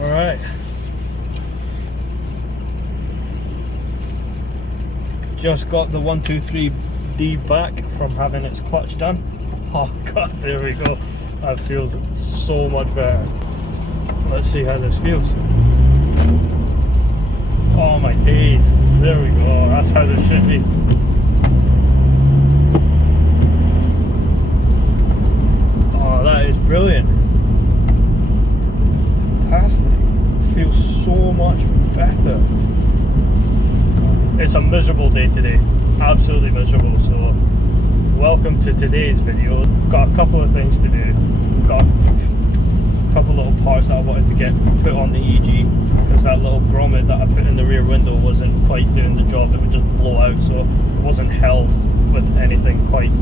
Alright. Just got the 123D back from having its clutch done. Oh god, there we go. That feels so much better. Let's see how this feels. Oh my days. There we go. That's how this should be. Oh, that is brilliant. Fantastic. Feels so much better. It's a miserable day today. Absolutely miserable. So welcome to today's video. Got a couple of things to do. Got a couple little parts that I wanted to get put on the EG, because that little grommet that I put in the rear window wasn't quite doing the job. It would just blow out, so it wasn't held with anything quite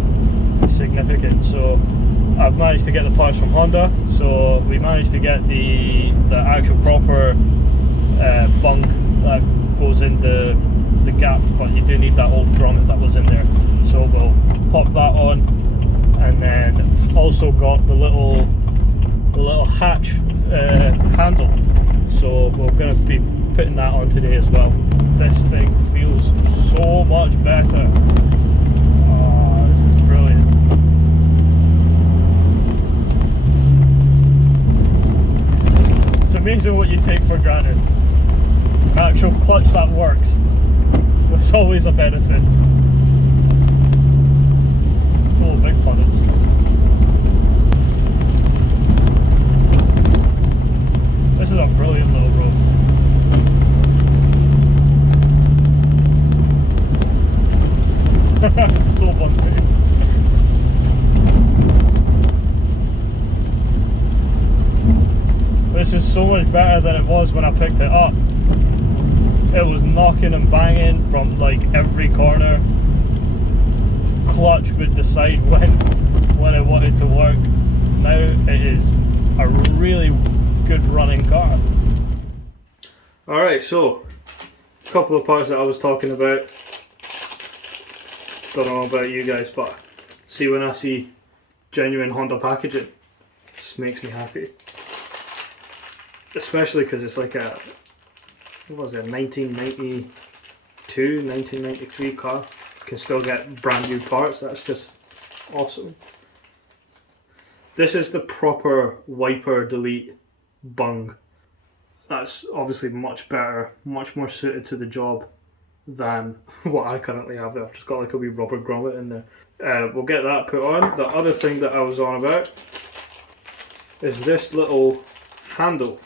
significant. So I've managed to get the parts from Honda. So we managed to get the actual proper bung that goes in the gap, but you do need that old grommet that was in there. So we'll pop that on, and then also got the little hatch handle. So we're going to be putting that on today as well. This thing feels so much better. Oh, this is brilliant. It's amazing what you take for granted. An actual clutch that works. It's always a benefit. Oh, big puddles. This is a brilliant little road. It's so bumpy. This is so much better than it was when I picked it up. It was knocking and banging from like every corner. Clutch would decide when it wanted to work. Now it is a really good running car. Alright, so a couple of parts that I was talking about. Don't know about you guys, but see, when I see genuine Honda packaging, it just makes me happy. Especially because it's like a, what was it, 1992, 1993 car. You can still get brand new parts. That's just awesome. This is the proper wiper delete bung. That's obviously much better, much more suited to the job than what I currently have. I've just got like a wee rubber grommet in there. We'll get that put on. The other thing that I was on about is this little handle.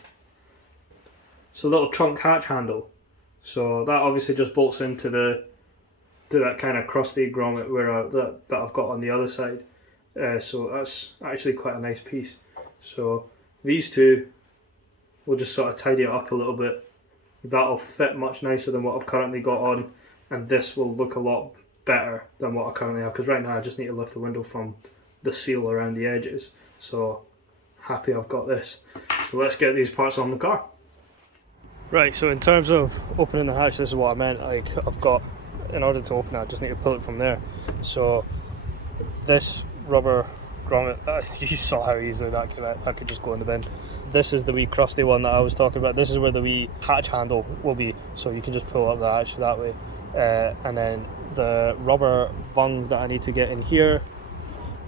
It's a little trunk hatch handle. So that obviously just bolts into that kind of crusty grommet that I've got on the other side. So that's actually quite a nice piece. So these two, we'll just sort of tidy it up a little bit. That'll fit much nicer than what I've currently got on, and this will look a lot better than what I currently have, because right now I just need to lift the window from the seal around the edges. So happy I've got this. So let's get these parts on the car. Right, so in terms of opening the hatch, this is what I meant. Like, I've got, in order to open it, I just need to pull it from there. So this rubber grommet, you saw how easily that came out. I could just go in the bin. This is the wee crusty one that I was talking about. This is where the wee hatch handle will be, so you can just pull up the hatch that way. And then the rubber bung that I need to get in here,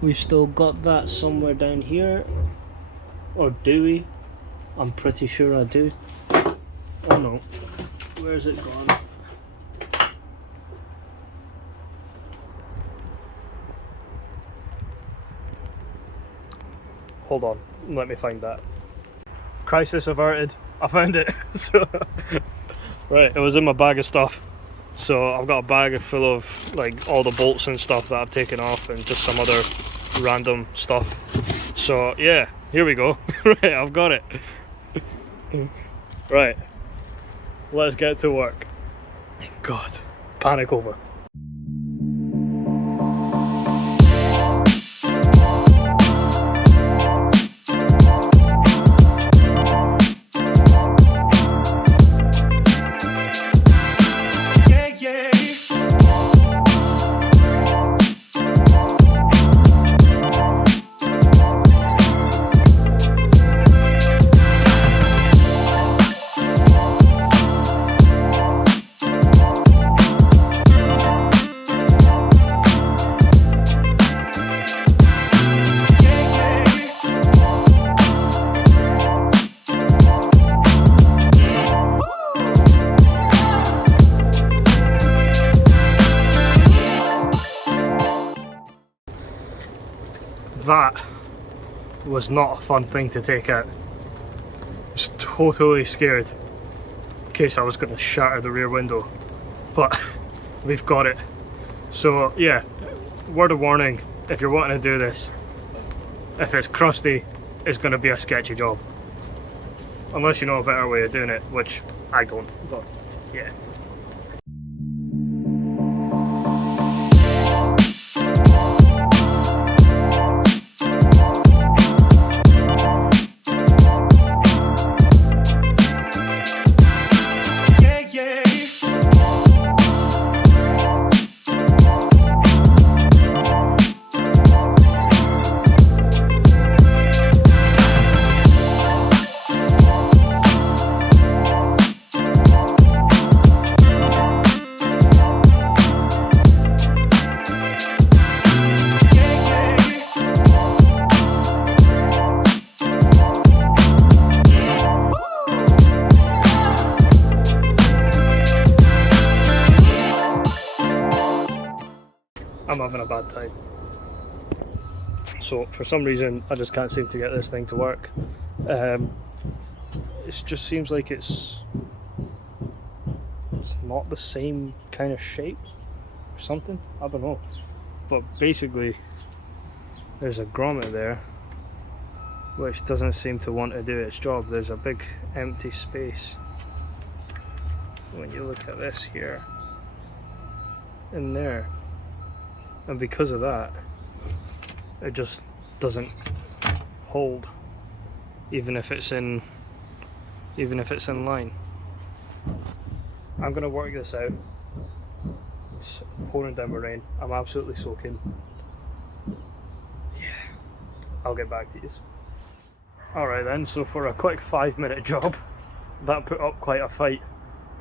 we've still got that somewhere down here. Or do we? I'm pretty sure I do. Oh no, where's it gone? Hold on, let me find that. Crisis averted, I found it. So, right, it was in my bag of stuff. So I've got a bag full of like all the bolts and stuff that I've taken off, and just some other random stuff. So yeah, here we go. Right, I've got it. Right. Let's get to work. God, panic over. was not a fun thing to take out. I was totally scared in case I was going to shatter the rear window, but we've got it. So yeah, word of warning, if you're wanting to do this, if it's crusty, it's going to be a sketchy job. Unless you know a better way of doing it, which I don't, but yeah. I'm having a bad time. So for some reason I just can't seem to get this thing to work. It just seems like it's not the same kind of shape or something. I don't know. But basically there's a grommet there which doesn't seem to want to do its job. There's a big empty space when you look at this here in there. And because of that, it just doesn't hold, even if it's in line. I'm gonna work this out. It's pouring down with rain. I'm absolutely soaking. Yeah, I'll get back to you. Alright then, so for a quick 5-minute job, that put up quite a fight.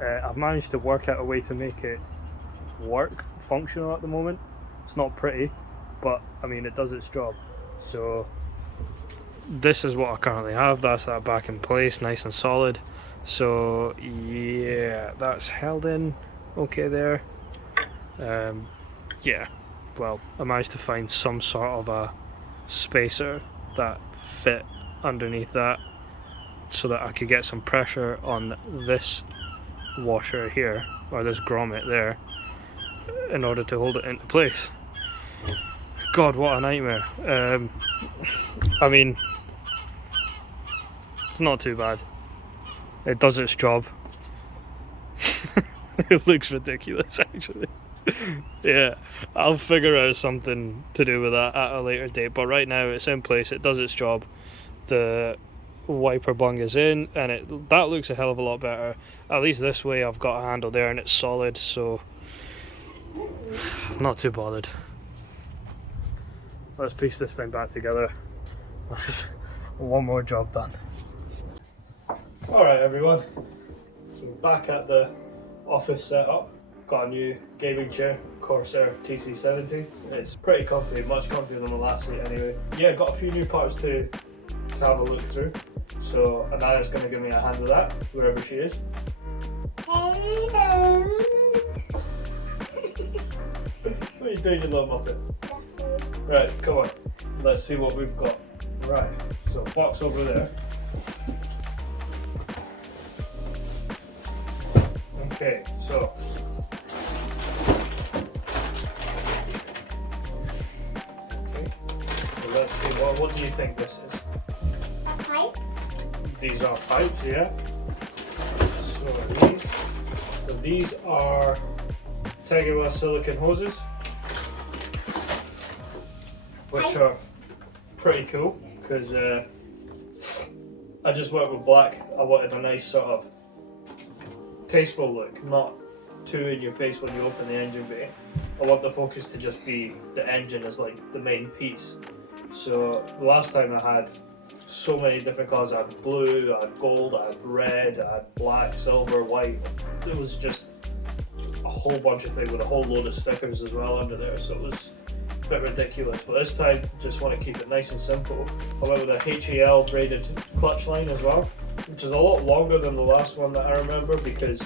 I've managed to work out a way to make it work, functional at the moment. It's not pretty, but I mean it does its job. So this is what I currently have. That's that back in place, nice and solid. So yeah, that's held in okay there. Yeah, well, I managed to find some sort of a spacer that fit underneath that so that I could get some pressure on this washer here, or this grommet there, in order to hold it into place. God, what a nightmare. I mean, it's not too bad. It does its job. It looks ridiculous actually. Yeah, I'll figure out something to do with that at a later date, but right now it's in place, it does its job. The wiper bung is in, and that looks a hell of a lot better. At least this way I've got a handle there and it's solid, so I'm not too bothered. Let's piece this thing back together. One more job done. Alright everyone, so back at the office setup. Got a new gaming chair, Corsair TC70. It's pretty comfy, much comfier than the last seat anyway. Yeah, got a few new parts to have a look through. So Anna's going to give me a hand with that, wherever she is. Hello. What are you doing, you little muppet? Right, come on. Let's see what we've got. Right, so box over there. Okay, so let's see, what do you think this is? A pipe? These are pipes, yeah. So these are Tegiwa silicone hoses, which Pipes. are pretty cool because I just went with black. I wanted a nice sort of tasteful look, not too in your face when you open the engine bay. I want the focus to just be the engine as like the main piece. So the last time I had so many different colours. I had blue, I had gold, I had red, I had black, silver, white. It was just a whole bunch of things with a whole load of stickers as well under there, so it was a bit ridiculous. But this time, just want to keep it nice and simple. I went with a HAL braided clutch line as well, which is a lot longer than the last one that I remember, because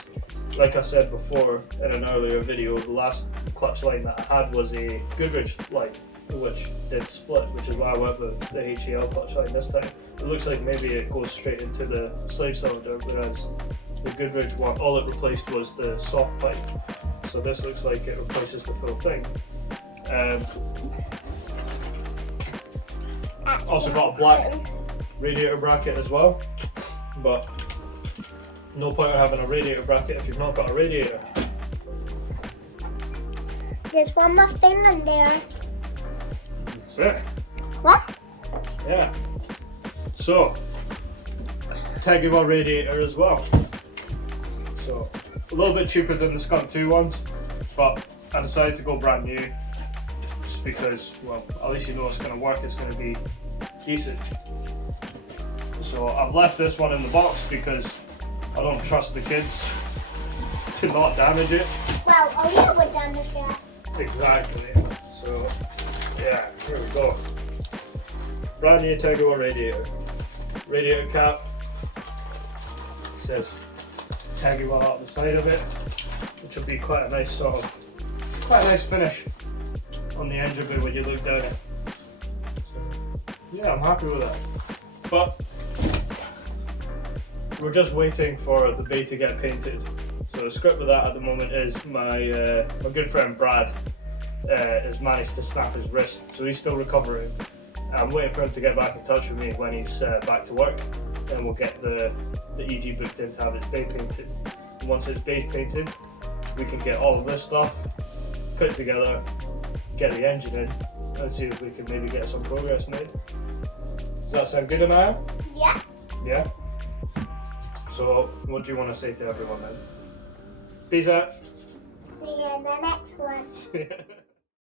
like I said before in an earlier video, the last clutch line that I had was a Goodrich line, which did split, which is why I went with the HAL clutch line this time. It looks like maybe it goes straight into the slave cylinder, whereas the Goodrich one, all it replaced was the soft pipe. So this looks like it replaces the full thing. Also got a black radiator bracket as well, but no point in having a radiator bracket if you've not got a radiator. There's one more thing in there. That's it. What? Yeah. So, Tegiwa radiator as well. So, a little bit cheaper than the Skunk 2 ones, but I decided to go brand new just because, well, at least you know it's going to work, it's going to be decent. So, I've left this one in the box because I don't trust the kids to not damage it. Well, Olivia would damage it. Exactly. So, yeah, here we go. Brand new Tegiwa radiator. Radiator cap. It says Tegiwa up the side of it, which will be quite a nice quite a nice finish on the engine bay when you look down it. So, yeah, I'm happy with that. But we're just waiting for the bay to get painted. So the script with that at the moment is my good friend Brad has managed to snap his wrist, so he's still recovering. I'm waiting for him to get back in touch with me when he's back to work, and we'll get the EG booked in to have its bay painted. And once it's bay painted, we can get all of this stuff put together, get the engine in, and see if we can maybe get some progress made. Does that sound good, Anaya? Yeah. Yeah? So, what do you want to say to everyone then? Peace out. See you in the next one.